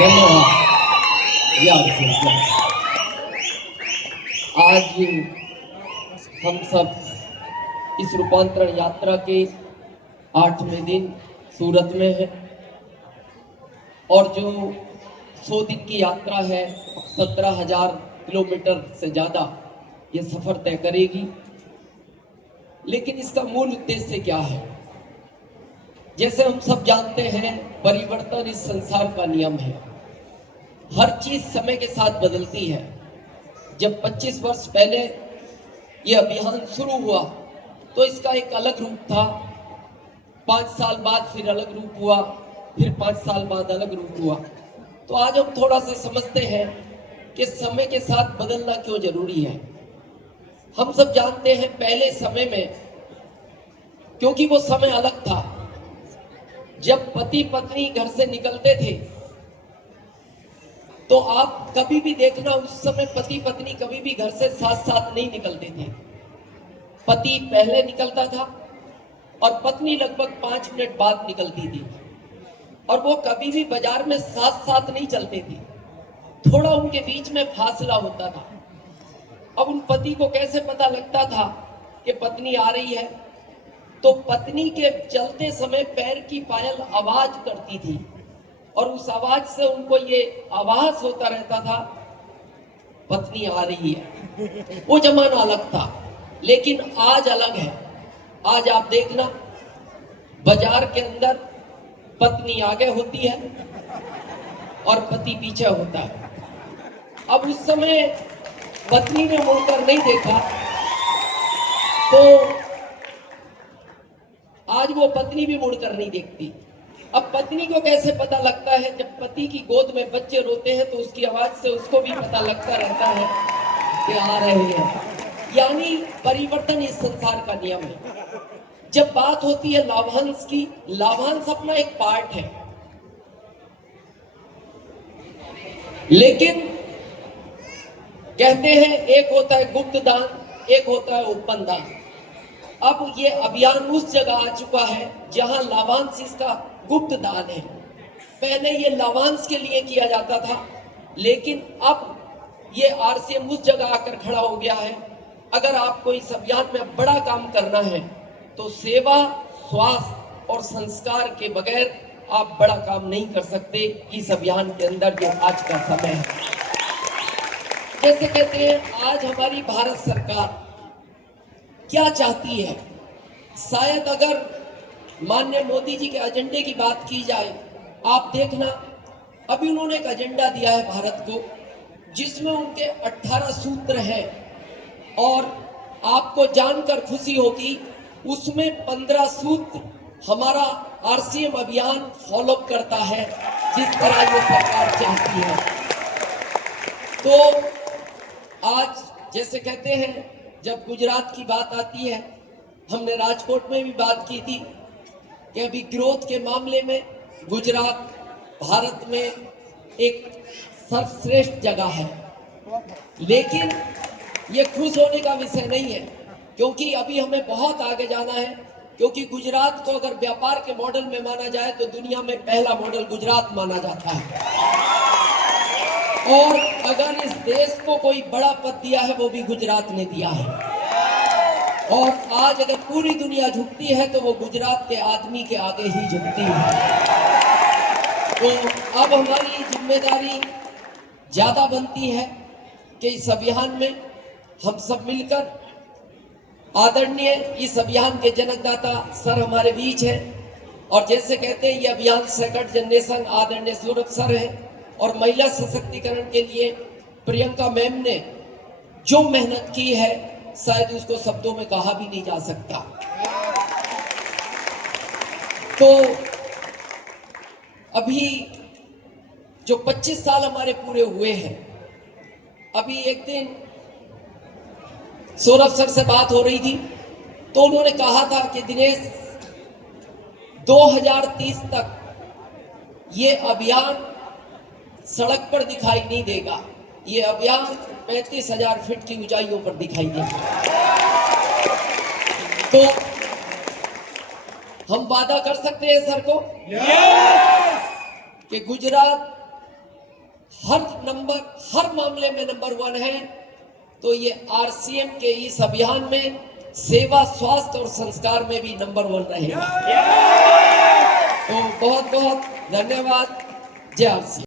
धन्यवाद। आज हम सब इस रूपांतरण यात्रा के 8वें दिन सूरत में है और जो 100 दिन की यात्रा है 17,000 किलोमीटर से ज़्यादा ये सफ़र तय करेगी। लेकिन इसका मूल उद्देश्य क्या है? जैसे हम सब जानते हैं, परिवर्तन इस संसार का नियम है। हर चीज समय के साथ बदलती है। जब 25 वर्ष पहले ये अभियान शुरू हुआ तो इसका एक अलग रूप था। 5 साल बाद फिर अलग रूप हुआ, फिर 5 साल बाद अलग रूप हुआ। तो आज हम थोड़ा सा समझते हैं कि समय के साथ बदलना क्यों जरूरी है। हम सब जानते हैं पहले समय में, क्योंकि वो समय अलग था, जब पति पत्नी घर से निकलते थे तो आप कभी भी देखना, उस समय पति पत्नी कभी भी घर से साथ साथ नहीं निकलते थे। पति पहले निकलता था और पत्नी लगभग 5 मिनट बाद निकलती थी, और वो कभी भी बाजार में साथ साथ नहीं चलते थे, थोड़ा उनके बीच में फासला होता था। अब उन पति को कैसे पता लगता था कि पत्नी आ रही है? तो पत्नी के चलते समय पैर की पायल आवाज करती थी और उस आवाज से उनको ये आभास होता रहता था पत्नी आ रही है। वो जमाना अलग था, लेकिन आज अलग है। आज आप देखना, बाजार के अंदर पत्नी आगे होती है और पति पीछे होता है। अब उस समय पत्नी ने मुड़कर नहीं देखा तो आज वो पत्नी भी मुड़कर नहीं देखती। अब पत्नी को कैसे पता लगता है? जब पति की गोद में बच्चे रोते हैं तो उसकी आवाज से उसको भी पता लगता रहता है कि आ रहे हैं। यानी परिवर्तन इस संसार का नियम है। जब बात होती है लाभांश की, लाभांश अपना एक पार्ट है, लेकिन कहते हैं एक होता है गुप्त दान, एक होता है ओपन दान। अब ये अभियान उस जगह आ चुका है जहां लाभांश इसका गुप्त दान है। पहले ये लाभांश के लिए किया जाता था, लेकिन अब ये आरसीएम उस जगह आकर खड़ा हो गया है। अगर आपको इस अभियान में बड़ा काम करना है तो सेवा, स्वास्थ्य और संस्कार के बगैर आप बड़ा काम नहीं कर सकते इस अभियान के अंदर जो आज का समय है। जैसे कहते हैं, आज हमारी भारत सरकार क्या चाहती है? शायद अगर माननीय मोदी जी के एजेंडे की बात की जाए, आप देखना अभी उन्होंने एक एजेंडा दिया है भारत को, जिसमें उनके 18 सूत्र हैं, और आपको जानकर खुशी होगी उसमें 15 सूत्र हमारा आरसीएम अभियान फॉलो करता है, जिस तरह ये सरकार चाहती है। तो आज जैसे कहते हैं, जब गुजरात की बात आती है, हमने राजकोट में भी बात की थी कि अभी ग्रोथ के मामले में गुजरात भारत में एक सर्वश्रेष्ठ जगह है। लेकिन ये खुश होने का विषय नहीं है, क्योंकि अभी हमें बहुत आगे जाना है। क्योंकि गुजरात को अगर व्यापार के मॉडल में माना जाए तो दुनिया में पहला मॉडल गुजरात माना जाता है, और अगर इस देश को कोई बड़ा पद दिया है वो भी गुजरात ने दिया है। और आज अगर पूरी दुनिया झुकती है तो वो गुजरात के आदमी के आगे ही झुकती है। तो अब हमारी जिम्मेदारी ज्यादा बनती है कि इस अभियान में हम सब मिलकर, आदरणीय इस अभियान के जनकदाता सर हमारे बीच हैं, और जैसे कहते हैं ये अभियान सेकंड जनरेशन आदरणीय सौरभ सर है, और महिला सशक्तिकरण के लिए प्रियंका मैम ने जो मेहनत की है शायद उसको शब्दों में कहा भी नहीं जा सकता। तो अभी जो 25 साल हमारे पूरे हुए हैं, अभी एक दिन सौरभ सर से बात हो रही थी तो उन्होंने कहा था कि दिनेश 2030 तक ये अभियान सड़क पर दिखाई नहीं देगा, ये अभियान 35,000 फीट की ऊंचाइयों पर दिखाई देगा। तो हम वादा कर सकते हैं सर को कि गुजरात हर मामले में नंबर 1 है, तो ये आरसीएम के इस अभियान में सेवा, स्वास्थ्य और संस्कार में भी नंबर 1 रहेगा। तो बहुत बहुत धन्यवाद। जय आरसीएम।